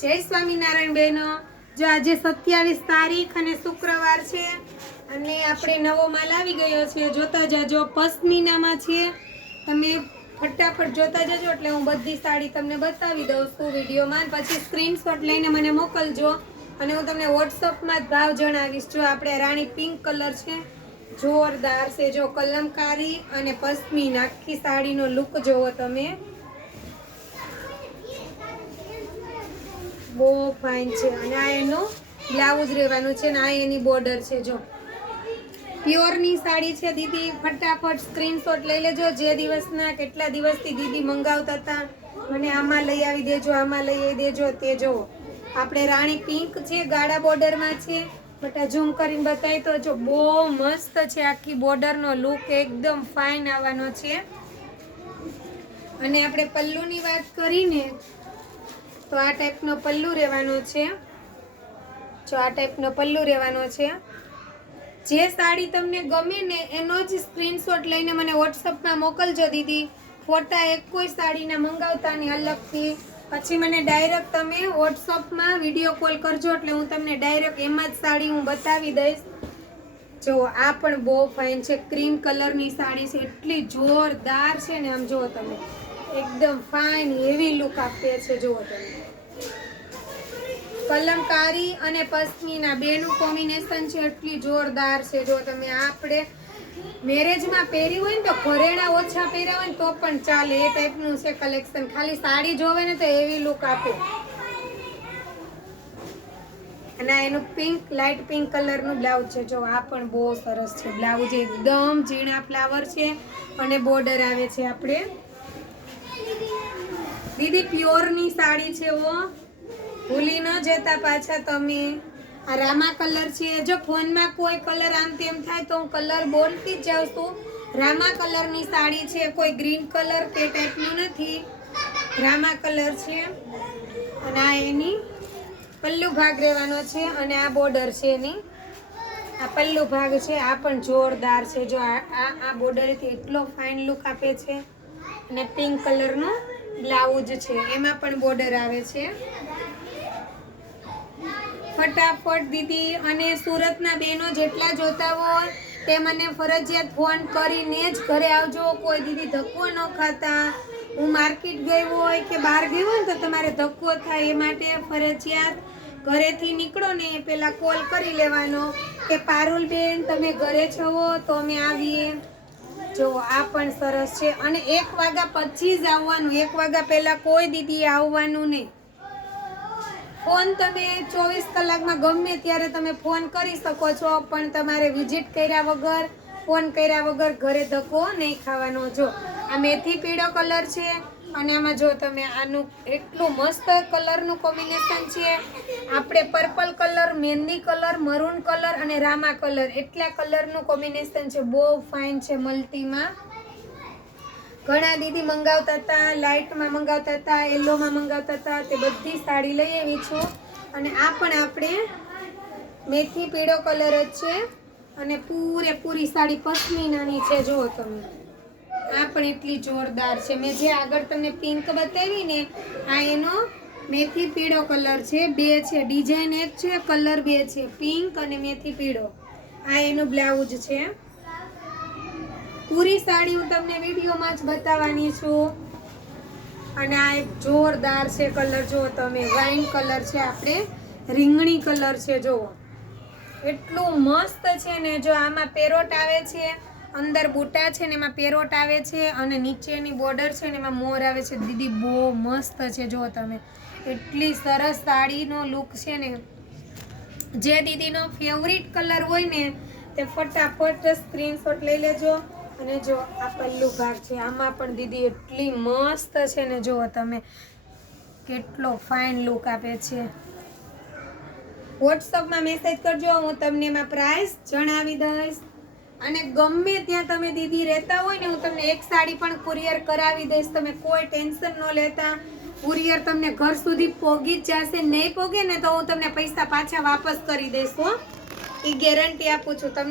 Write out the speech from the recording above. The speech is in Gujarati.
જય સ્વામિનારાયણ બહેનો। જો આજે 27 તારીખ અને શુક્રવાર છે અને આપણે નવો માલ આવી ગયો છે। જોતા જાજો, પશ્મિનામાં છે। તમે ફટાફટ જોતા જજો એટલે હું બધી સાડી તમને બતાવી દઉં છું વિડીયોમાં। પછી સ્ક્રીનશોટ લઈને મને મોકલજો અને હું તમને વોટ્સઅપમાં જ ભાવ જણાવીશ। જો આપણે રાણી પિંક કલર છે, જોરદાર છે। જો કલમકારી અને પશ્મિના આખી સાડીનો લુક જોવો તમે, બહુ ફાઇન છે। અને આ એનું બ્લાઉઝ રહેવાનું છે ને આ એની બોર્ડર છે। જો પ્યોરની સાડી છે દીદી, ફટાફટ સ્ક્રીનશોટ લઈ લેજો। જે દિવસના કેટલા દિવસથી દીદી મંગાવતા હતા, મને આમાં લઈ આવી દેજો, આમાં લઈ આવી દેજો। તે જો આપણે રાણી પિંક છે, ગાળા બોર્ડરમાં છે। બટા ઝૂમ કરીને બતાવી તો જો બહુ મસ્ત છે। આખી બોર્ડરનો લુક એકદમ ફાઇન આવવાનો છે। અને આપણે પલ્લુની વાત કરીને તો આ ટાઈપનો પલ્લુ રહેવાનો છે। જો આ ટાઈપનો પલ્લુ રહેવાનો છે। જે સાડી તમને ગમે ને એનો જ સ્ક્રીનશોટ લઈને મને વોટ્સઅપમાં મોકલજો દીદી। ફોટા એક કોઈ સાડીના મંગાવતા ને અલગથી, પછી મને ડાયરેક્ટ તમે વોટ્સઅપમાં વિડીયો કોલ કરજો એટલે હું તમને ડાયરેક્ટ એમાં જ સાડી હું બતાવી દઈશ। જો આ પણ બહુ ફાઇન છે, ક્રીમ કલરની સાડી છે, એટલી જોરદાર છે ને। આમ જુઓ તમે, એકદમ ફાઇન હેવી લુક આપે છે। જુઓ તમે, કલમકારી અને પશ્મિના બેનું કોમ્બિનેશન છે, એટલી જોરદાર છે। જો તમે આપણે મેરેજમાં પહેરી હોય ને તો ઘરેણા ઓછા પહેર્યા હોય ને તો પણ ચાલે, એ ટાઈપનું છે કલેક્શન। ખાલી સાડી જોવે ને તો એવી લુક આપે। અને એનું પિંક, લાઇટ પિંક કલરનું બ્લાઉઝ છે। જો આ પણ બહુ સરસ છે બ્લાઉઝ, એકદમ ઝીણા ફ્લાવર છે અને બોર્ડર આવે છે। આપણે દીદી પ્યોરની સાડી છે, ભૂલી ન જતા પાછા તમે। આ રામા કલર છે। જો ફોનમાં કોઈ કલર આમ તેમ થાય તો હું કલર બોલતી જ જાઉં છું। રામા કલરની સાડી છે, કોઈ ગ્રીન કલર તે ટાઈપનું નથી, રામા કલર છે। અને આ એની પલ્લુ ભાગ રહેવાનો છે અને આ બોર્ડર છે એની, આ પલ્લુ ભાગ છે। આ પણ જોરદાર છે। જો આ બોર્ડરથી એટલો ફાઇન લુક આપે છે। અને પિંક કલરનું બ્લાઉઝ છે, એમાં પણ બોર્ડર આવે છે। ફટાફટ દીદી અને સુરતના બહેનો જેટલા જોતા હોય તે મને ફરજિયાત ફોન કરીને જ ઘરે આવજો। કોઈ દીદી ધક્કો ન ખાતા, હું માર્કેટ ગઈ હોય કે બહાર ગઈ હોય ને તો તમારે ધક્કો થાય, એ માટે ફરજિયાત ઘરેથી નીકળો ને એ પહેલાં કોલ કરી લેવાનો કે પારુલબેન તમે ઘરે છો તો અમે આવીએ। જો આ પણ સરસ છે। અને 1 વાગ્યા પછી જ આવવાનું, 1 વાગ્યા પહેલાં કોઈ દીદી આવવાનું નહીં। ફોન તમે 24 કલાકમાં ગમે ત્યારે તમે ફોન કરી શકો છો, પણ તમારે વિઝિટ કર્યા વગર, ફોન કર્યા વગર ઘરે ધક્કો નહીં ખાવાનો। જો આ મેથી પીળો કલર છે અને આમાં જો તમે આનું એટલું મસ્ત કલરનું કોમ્બિનેશન છે। આપણે પર્પલ કલર, મહેંદી કલર, મરૂન કલર અને રામા કલર, એટલા કલરનું કોમ્બિનેશન છે, બહુ ફાઇન છે મલ્ટીમાં। ઘણા દીદી મંગાવતા હતા, લાઇટમાં મંગાવતા હતા, યલોમાં મંગાવતા હતા, તે બધી સાડી લઈ આવી છું। અને આ પણ આપણે મેથી પીળો કલર જ છે અને પૂરેપૂરી સાડી પશ્મિનાની છે। જુઓ તમે, આ પણ એટલી જોરદાર છે। મેં જે આગળ તમને પિંક બતાવી ને, આ એનો મેથી પીળો કલર છે, બે છે, ડિઝાઇન એક છે, કલર બે છે, પિંક અને મેથી પીળો। આ એનું બ્લાઉઝ છે। પૂરી સાડી હું તમને વિડીયોમાં જ બતાવવાની છું। અને આ એક જોરદાર છે કલર, જુઓ તમે, વાઇન કલર છે, આપણે રીંગણી કલર છે। જુઓ એટલું મસ્ત છે ને। જો આમાં પેરોટ આવે છે, અંદર બુટા છે ને એમાં પેરોટ આવે છે અને નીચેની બોર્ડર છે ને એમાં મોર આવે છે। દીદી બહુ મસ્ત છે, જુઓ તમે, એટલી સરસ સાડીનો લુક છે ને। જે દીદીનો ફેવરિટ કલર હોય ને તે ફટાફટ સ્ક્રીનશોટ લઈ લેજો। અને જો આ પલ્લુ ભાગ છે, આમાં પણ દીદી એટલી મસ્ત છે ને, જુઓ તમે કેટલો ફાઇન લુક આપે છે। વોટ્સઅપમાં મેસેજ કરજો, હું તમને એમાં પ્રાઇસ જણાવી દઈશ। અને ગમે ત્યાં તમે દીદી રહેતા હોય ને, હું તમને એક સાડી પણ કુરિયર કરાવી દઈશ, તમે કોઈ ટેન્શન ન લેતા। કુરિયર તમને ઘર સુધી પહોંચી જ જશે, નહીં પહોંચે ને તો હું તમને પૈસા પાછા વાપસ કરી દઈશ, એ ગેરંટી આપું છું તમને।